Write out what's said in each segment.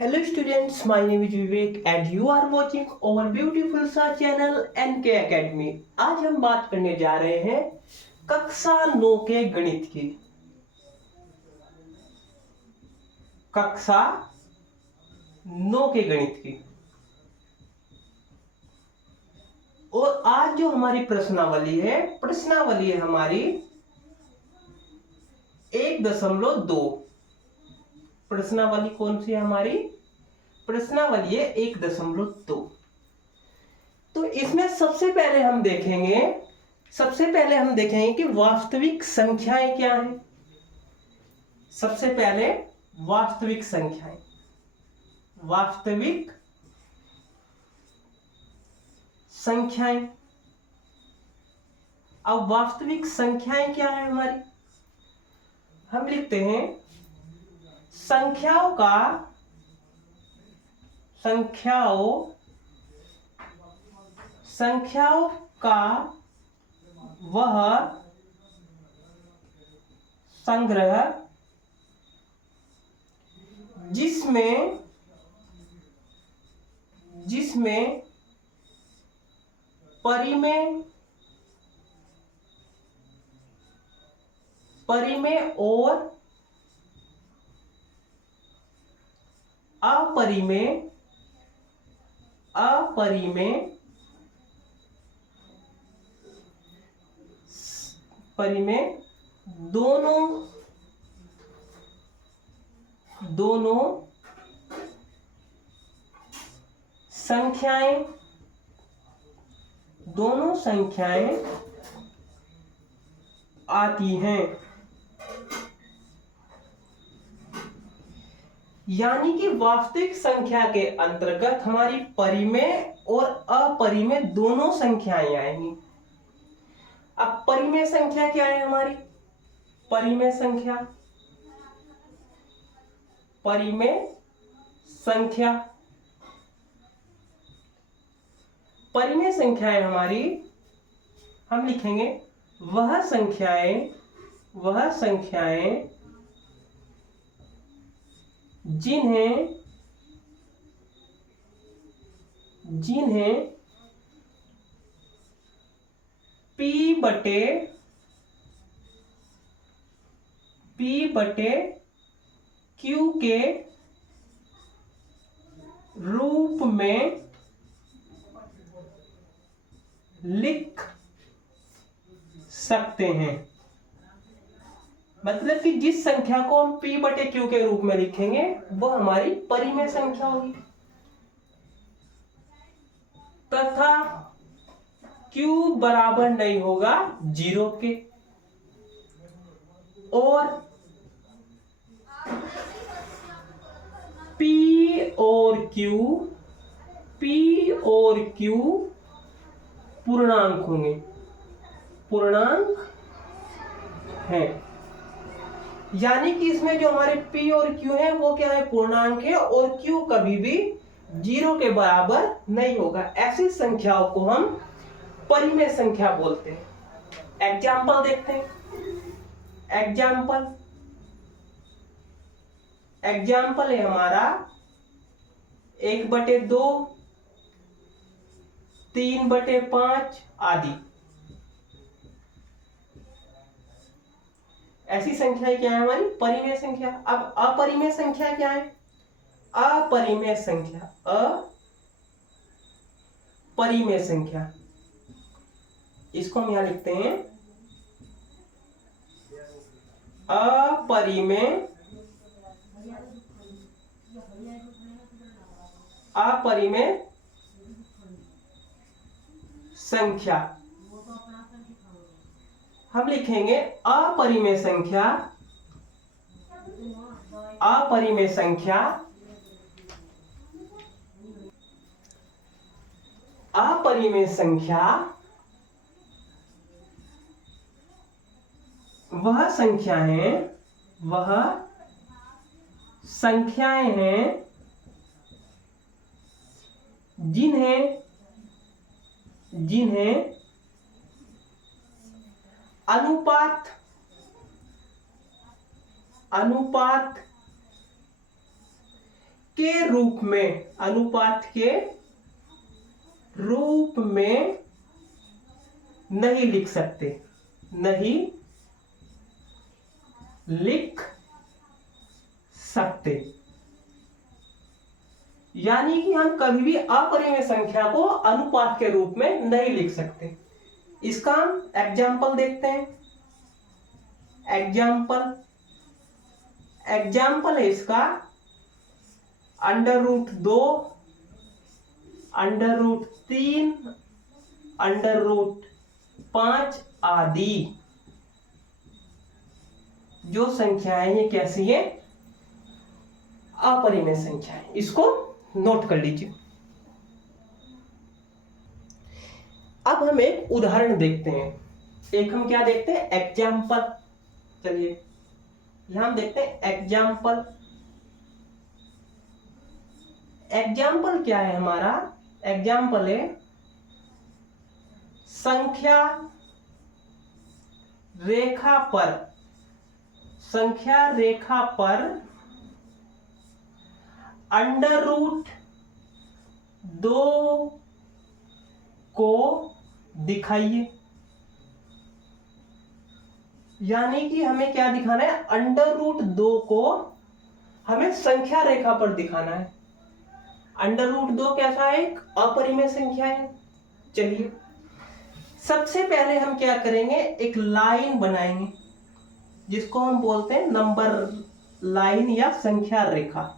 Hello students, my name is Vivek and you are watching our beautiful सा channel NK Academy। आज हम बात करने जा रहे हैं कक्षा 9 के गणित की। कक्षा 9 के गणित की। और आज जो हमारी प्रश्नावली है हमारी 1.2। प्रश्नावली कौन सी है हमारी? प्रश्नावली है 1.2। तो इसमें सबसे पहले हम देखेंगे कि वास्तविक संख्याएं क्या हैं। सबसे पहले वास्तविक संख्याएं। अब वास्तविक संख्याएं क्या है हमारी? हम लिखते हैं संख्याओं का वह संग्रह जिसमें परिमेय और अपरिमेय दोनों संख्याएं आती हैं। यानी कि वास्तविक संख्या के अंतर्गत हमारी परिमेय और अपरिमेय दोनों संख्याएं आएंगी। अब परिमेय संख्या क्या है हमारी? परिमेय संख्याएं हमारी हम लिखेंगे वह संख्याएं जिन्हें P बटे Q के रूप में लिख सकते हैं। मतलब कि जिस संख्या को हम P बटे Q के रूप में लिखेंगे वो हमारी परिमेय संख्या होगी, तथा Q बराबर नहीं होगा 0 के। और P और Q पूर्णांक है। यानी कि इसमें जो हमारे P और Q है वो क्या है? पूर्णांक है। और Q कभी भी 0 के बराबर नहीं होगा। ऐसी संख्याओं को हम परिमेय संख्या बोलते हैं। एग्जाम्पल देखते हैं। एग्जाम्पल है हमारा 1/2, 3/5 आदि। ऐसी संख्याएं क्या है हमारी? परिमेय संख्या। अब अपरिमेय संख्या क्या है? अपरिमेय संख्या इसको हम यहां लिखते हैं अपरिमेय संख्या। हम लिखेंगे अपरिमेय संख्या वह संख्याएं हैं जिन्हें अनुपात के रूप में, अनुपात के रूप में नहीं लिख सकते, नहीं लिख सकते। यानी कि हम कभी भी अपरिमेय संख्या को अनुपात के रूप में नहीं लिख सकते। इसका हम एग्जाम्पल देखते हैं। एग्जाम्पल है इसका √2, √3, √5 आदि। जो संख्याएं ये कैसी है? अपरिमेय संख्या है। इसको नोट कर लीजिए। अब हम एक उदाहरण देखते हैं। एक हम क्या देखते हैं? एग्जाम्पल। चलिए यहां हम देखते हैं एग्जाम्पल। एग्जाम्पल क्या है हमारा? एग्जाम्पल है संख्या रेखा पर, संख्या रेखा पर √2 को दिखाइए। यानी कि हमें क्या दिखाना है? √2 को हमें संख्या रेखा पर दिखाना है। √2 कैसा है? एक अपरिमेय संख्या है। चलिए सबसे पहले हम क्या करेंगे? एक लाइन बनाएंगे जिसको हम बोलते हैं नंबर लाइन या संख्या रेखा।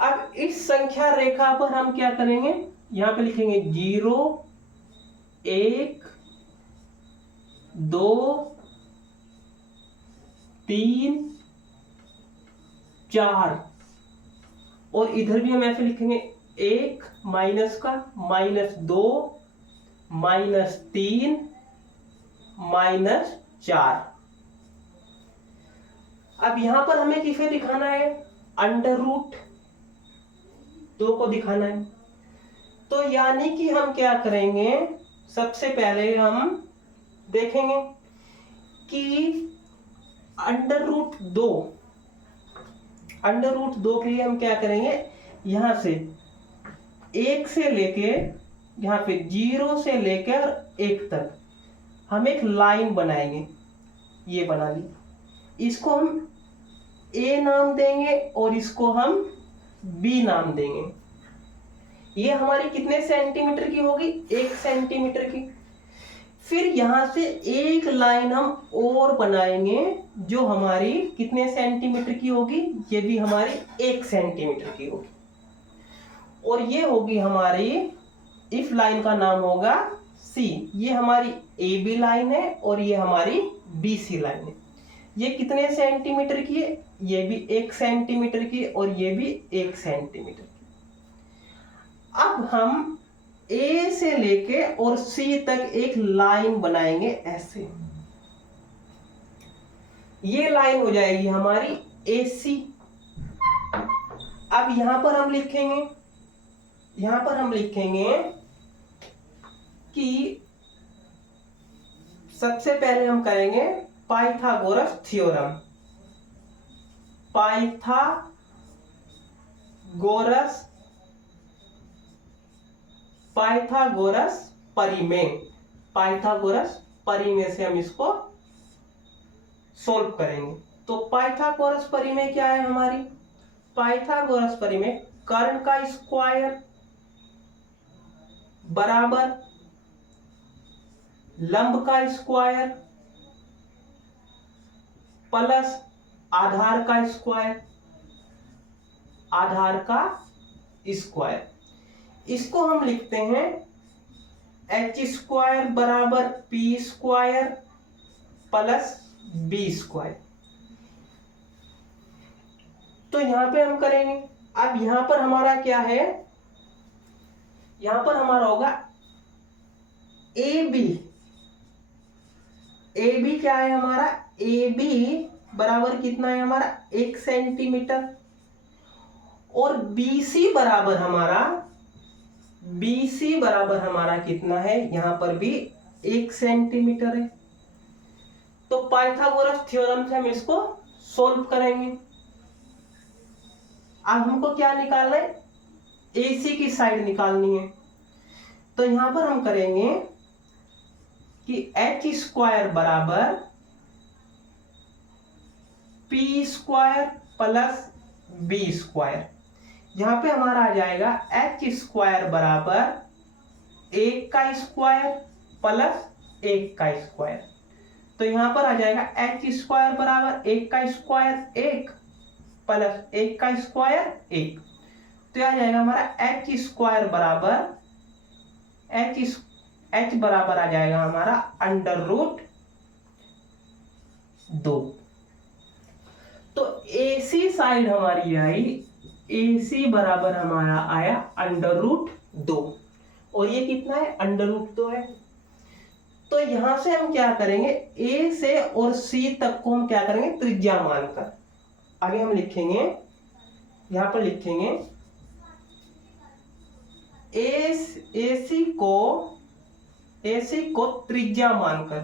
अब इस संख्या रेखा पर हम क्या करेंगे? यहां पे लिखेंगे 0, 1, 2, 3, 4 और इधर भी हम ऐसे लिखेंगे 1 माइनस का, -2, -3, -4। अब यहां पर हमें किसे दिखाना है? √2 को दिखाना है। तो यानी कि हम क्या करेंगे? सबसे पहले हम देखेंगे कि √2 के लिए हम क्या करेंगे? यहां से 1 से लेके यहां पे 0 से लेकर 1 तक हम एक लाइन बनाएंगे। ये बना ली। इसको हम A नाम देंगे और इसको हम B नाम देंगे। ये हमारी कितने सेंटीमीटर की होगी? 1 सेंटीमीटर की। फिर यहां से एक लाइन हम और बनाएंगे जो हमारी कितने सेंटीमीटर की होगी? ये भी हमारी 1 सेंटीमीटर की होगी। और ये होगी हमारी, इस लाइन का नाम होगा C। ये हमारी AB लाइन है और ये हमारी BC लाइन है। ये कितने सेंटीमीटर की है? ये भी 1 सेंटीमीटर की और ये भी 1 सेंटीमीटर की। अब हम A से लेके और C तक एक लाइन बनाएंगे ऐसे। ये लाइन हो जाएगी हमारी AC। अब यहां पर हम लिखेंगे कि सबसे पहले हम करेंगे पाइथागोरस थ्योरम। पाइथागोरस परिमेय से हम इसको सोल्व करेंगे। तो पाइथागोरस परिमेय क्या है हमारी? पाइथागोरस परिमेय कर्ण का स्क्वायर बराबर लंब का स्क्वायर प्लस आधार का स्क्वायर। इसको हम लिखते हैं h² बराबर p² प्लस b²। तो यहां पे हम करेंगे। अब यहां पर हमारा क्या है? यहां पर हमारा होगा AB क्या है हमारा? AB बराबर कितना है हमारा? 1 सेंटीमीटर। और BC बराबर हमारा कितना है? यहां पर भी 1 सेंटीमीटर है। तो पाइथागोरस थ्योरम से हम इसको सोल्व करेंगे। अब हमको क्या निकालना है, AC की साइड निकालनी है। तो यहां पर हम करेंगे कि h² बराबर p² प्लस b²। यहां पे हमारा आ जाएगा h² बराबर 1² प्लस 1²। तो यहां पर आ जाएगा h² बराबर 1² 1 प्लस 1² 1। तो आ जाएगा हमारा h² बराबर h बराबर आ जाएगा हमारा √2। तो AC साइड हमारी आई, AC बराबर हमारा आया √2 और ये कितना है, √2 है। तो यहां से हम क्या करेंगे, A से और C तक को हम क्या करेंगे, त्रिज्या मानकर आगे हम लिखेंगे, यहां पर लिखेंगे AC को त्रिज्या मानकर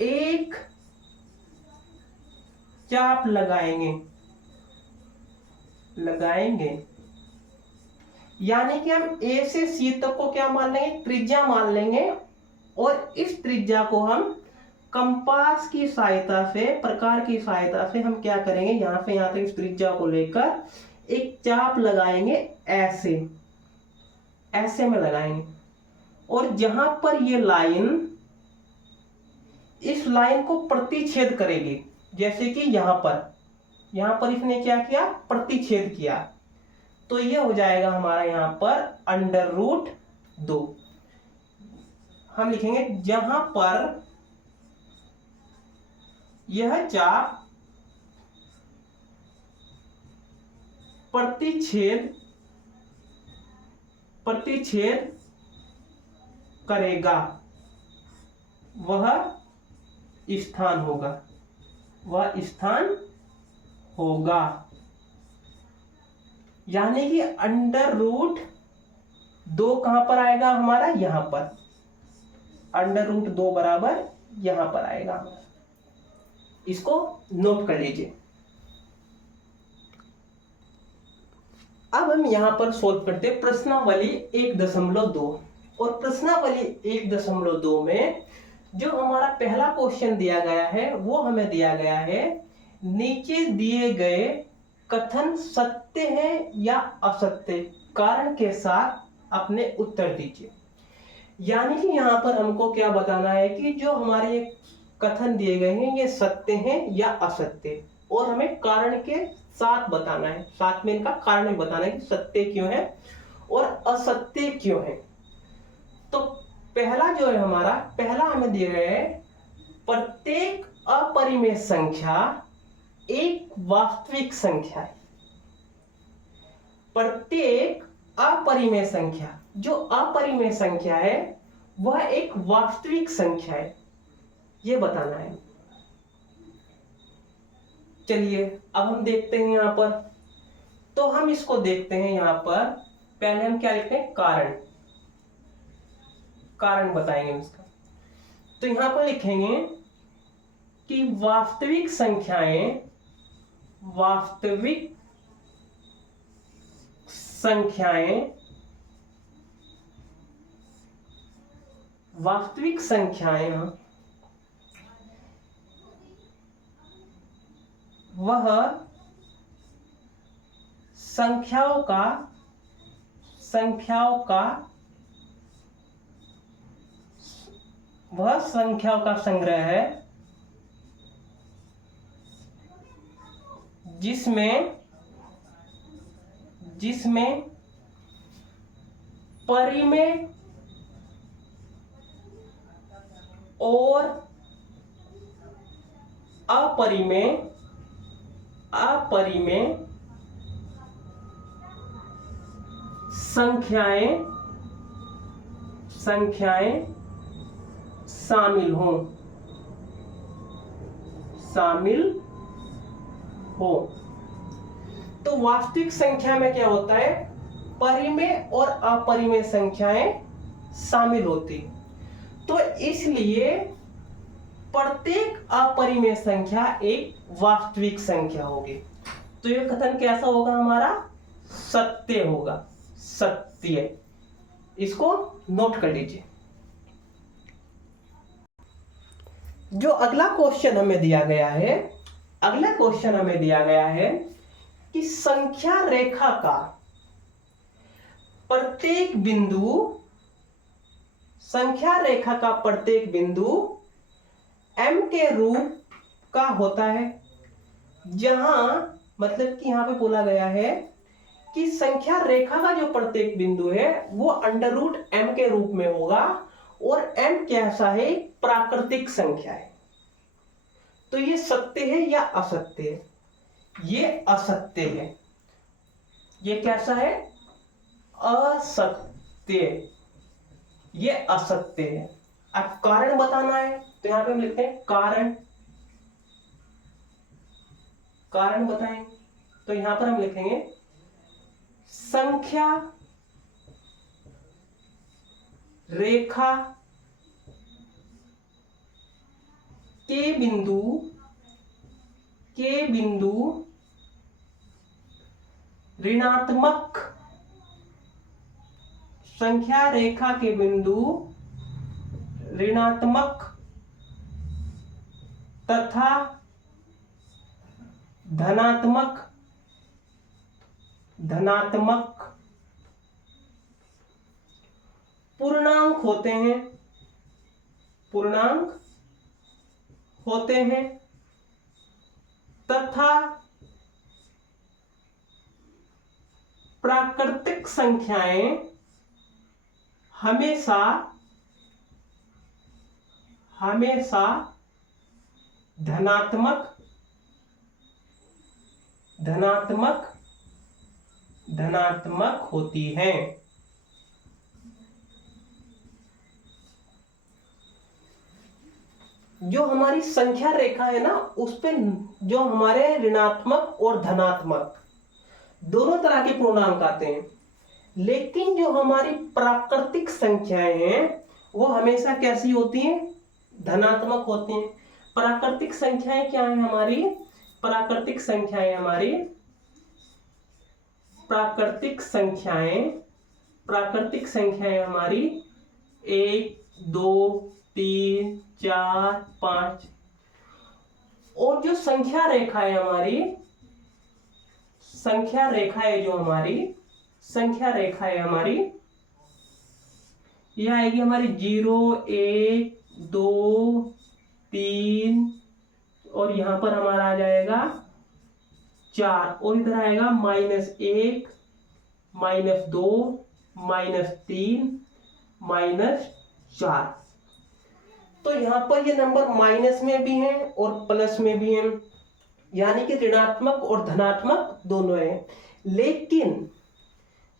एक चाप लगाएंगे। यानी कि हम A से C तक को क्या मान लेंगे, त्रिज्या मान लेंगे और इस त्रिज्या को हम कंपास की सहायता से, प्रकार की सहायता से हम क्या करेंगे, यहां से यहां तक इस त्रिज्या को लेकर एक चाप लगाएंगे, ऐसे में लगाएंगे। और जहां पर ये लाइन इस लाइन को प्रतिच्छेद करेगी, जैसे कि यहां पर इसने क्या किया, प्रतिच्छेद किया, तो ये हो जाएगा हमारा यहां पर √2। हम लिखेंगे जहां पर यह चाप प्रतिच्छेद करेगा वह स्थान होगा। यानी कि √2 कहां पर आएगा हमारा, यहां पर √2 बराबर यहां पर आएगा। इसको नोट कर लीजिए। अब हम यहां पर सोल्व करते हैं प्रश्नावली 1.2। और प्रश्नावली 1.2 में जो हमारा पहला क्वेश्चन दिया गया है वो हमें दिया गया है, नीचे दिए गए कथन सत्य है या असत्य, कारण के साथ अपने उत्तर दीजिए। यानी कि यहां पर हमको क्या बताना है कि जो हमारे कथन दिए गए हैं ये सत्य हैं या असत्य, और हमें कारण के साथ बताना है, साथ में इनका कारण भी बताना है कि सत्य क्यों है और असत्य क्यों है। तो पहला जो है हमारा, पहला हमें दिया गया है, प्रत्येक अपरिमेय संख्या एक वास्तविक संख्या है। प्रत्येक अपरिमेय संख्या, जो अपरिमेय संख्या है वह एक वास्तविक संख्या है, ये बताना है। चलिए अब हम देखते हैं यहां पर, तो हम इसको देखते हैं। यहां पर पहले हम क्या लिखते हैं, कारण बताएंगे इसका। तो यहां पर लिखेंगे कि वास्तविक संख्याएं वह संख्याओं का संग्रह है जिसमें परिमेय और अपरिमेय संख्याएं शामिल हो। तो वास्तविक संख्या में क्या होता है, परिमेय और अपरिमेय संख्याएं शामिल होती। तो तो इसलिए प्रत्येक अपरिमेय संख्या एक वास्तविक संख्या होगी। तो यह कथन कैसा होगा हमारा? सत्य होगा, सत्य। इसको नोट कर लीजिए। जो अगला क्वेश्चन हमें दिया गया है, अगला क्वेश्चन हमें दिया गया है कि संख्या रेखा का प्रत्येक बिंदु, संख्या रेखा का प्रत्येक बिंदु m के रूप का होता है। जहां मतलब कि यहां पे बोला गया है कि संख्या रेखा का जो प्रत्येक बिंदु है वो अंडर रूट m के रूप में होगा और m कैसा है? प्राकृतिक संख्या है। तो ये सत्य है या असत्य है? ये असत्य है। ये कैसा है? असत्य। ये असत्य है। अब कारण बताना है तो यहां पे हम लिखते हैं कारण, कारण बताएं तो यहां पर हम लिखेंगे संख्या रेखा के बिंदु ऋणात्मक, संख्या रेखा के बिंदु ऋणात्मक तथा धनात्मक पूर्णांक होते हैं तथा प्राकृतिक संख्याएं हमेशा धनात्मक होती हैं। जो हमारी संख्या रेखा है ना, उस पे जो हमारे ऋणात्मक और धनात्मक दोनों तरह के पूर्णांक आते हैं, लेकिन जो हमारी प्राकृतिक संख्याएं हैं वो हमेशा कैसी होती हैं? धनात्मक होती हैं। प्राकृतिक संख्याएं क्या है हमारी? प्राकृतिक संख्याएं हमारी 1, 2, 3, 4, 5। और जो संख्या रेखा है हमारी, संख्या रेखा है हमारी, यह आएगी हमारी 0, 1, 2, 3 और यहां पर हमारा आ जाएगा 4 और इधर आएगा -1, -2, -3, -4। तो यहां पर ये नंबर माइनस में भी हैं और प्लस में भी हैं, यानी कि ऋणात्मक और धनात्मक दोनों है। लेकिन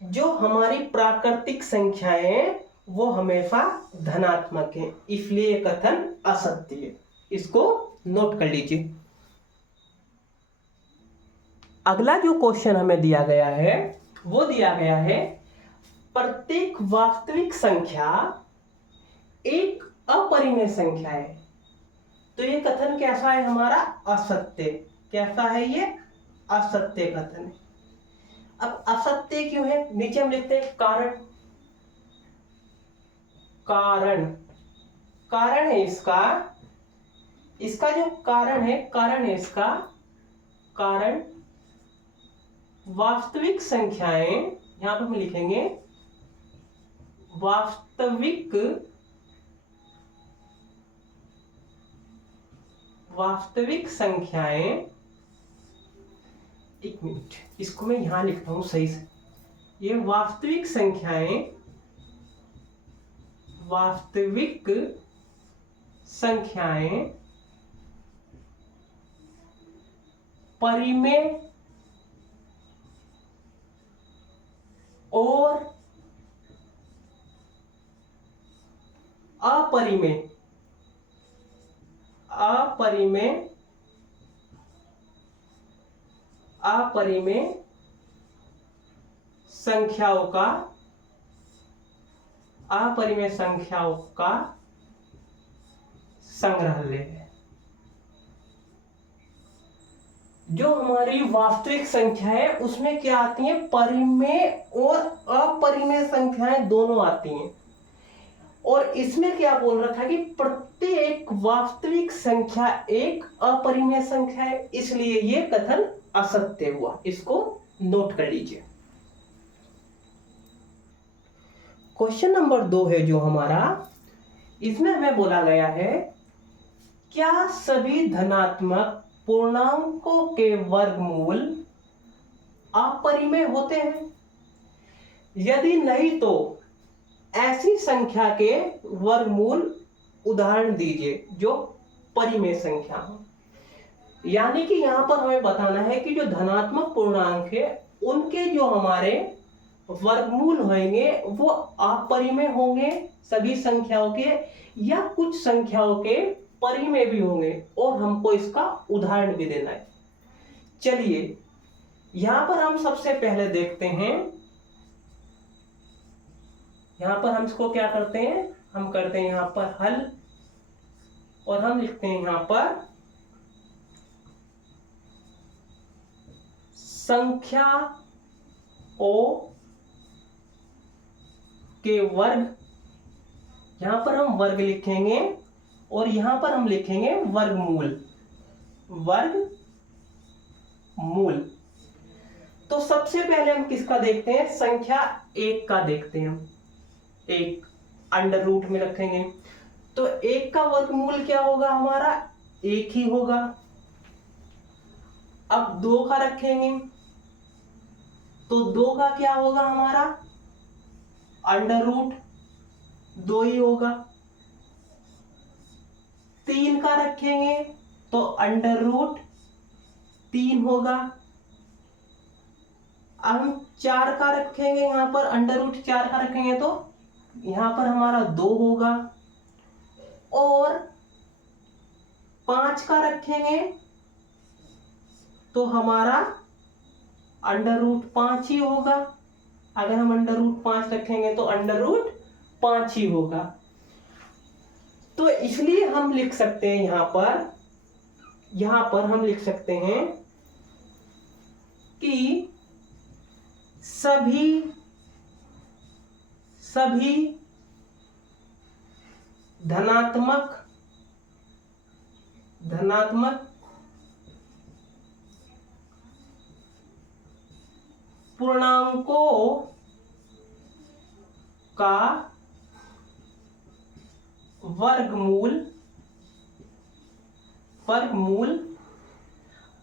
जो हमारी प्राकृतिक संख्याएं हैं वो हमेशा धनात्मक है, इसलिए कथन असत्य है। इसको नोट कर लीजिए। अगला जो क्वेश्चन हमें दिया गया है वो दिया गया है प्रत्येक वास्तविक संख्या एक अपरिमेय संख्या है। तो ये कथन कैसा है हमारा? असत्य। कैसा है ये? असत्य कथन है। अब असत्य क्यों है? नीचे हम लिखते हैं कारण। कारण है इसका जो कारण है इसका कारण वास्तविक संख्याएं, यहां पर हम लिखेंगे वास्तविक संख्याएं, एक मिनट, इसको मैं यहां लिखता हूं सही से। ये वास्तविक संख्याएं परिमेय और अपरिमेय संख्याओं का संग्रहालय है। जो हमारी वास्तविक संख्या है उसमें क्या आती है, परिमेय और अपरिमेय संख्याएं दोनों आती हैं। और इसमें क्या बोल रखा है कि प्रत्येक वास्तविक संख्या एक अपरिमेय संख्या है, इसलिए ये कथन असत्य हुआ। इसको नोट कर लीजिए। क्वेश्चन नंबर 2 है जो हमारा, इसमें हमें बोला गया है क्या सभी धनात्मक पूर्णांकों के वर्गमूल अपरिमेय होते हैं? यदि नहीं तो ऐसी संख्या के वर्गमूल उदाहरण दीजिए जो परिमेय संख्या हो। यानी कि यहां पर हमें बताना है कि जो धनात्मक पूर्णांक है उनके जो हमारे वर्गमूल होंगे वो अपरिमेय होंगे सभी संख्याओं के, या कुछ संख्याओं के परिमेय भी होंगे, और हमको इसका उदाहरण भी देना है। चलिए यहां पर हम सबसे पहले देखते हैं, यहां पर हम इसको क्या करते हैं, हम करते हैं यहां पर हल, और हम लिखते हैं यहां पर संख्या ओ के वर्ग। यहां पर हम वर्ग लिखेंगे और यहां पर हम लिखेंगे वर्गमूल, वर्गमूल। तो सबसे पहले हम किसका देखते हैं, संख्या 1 का देखते हैं। हम 1 अंडर रूट में रखेंगे, तो 1 का वर्गमूल क्या होगा हमारा, 1 ही होगा। अब 2 का रखेंगे तो 2 का क्या होगा हमारा, अंडर रूट 2 ही होगा। 3 का रखेंगे तो अंडर रूट 3 होगा। अब हम 4 का रखेंगे, यहां पर अंडर रूट 4 का रखेंगे तो यहां पर हमारा 2 होगा। और 5 का रखेंगे तो हमारा अंडर रूट 5 ही होगा। अगर हम अंडर रूट 5 रखेंगे तो अंडर रूट 5 ही होगा। तो इसलिए हम लिख सकते हैं यहां पर हम लिख सकते हैं कि सभी धनात्मक पूर्णांकों का वर्गमूल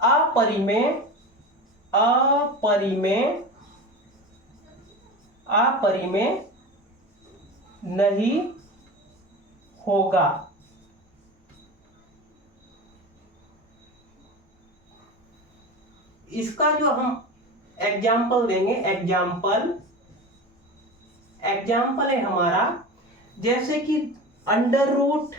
अपरिमेय नहीं होगा। इसका जो हम एग्जाम्पल देंगे, एग्जाम्पल है हमारा, जैसे कि अंडर रूट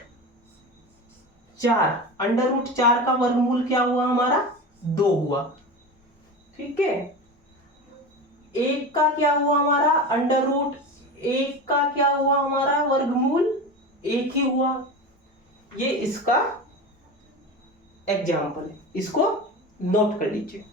4 का वर्गमूल क्या हुआ हमारा, 2 हुआ। ठीक है, 1 का क्या हुआ हमारा, अंडर रूट 1 का क्या हुआ हमारा वर्गमूल, 1 ही हुआ। ये इसका एग्जाम्पल है, इसको नोट कर लीजिए।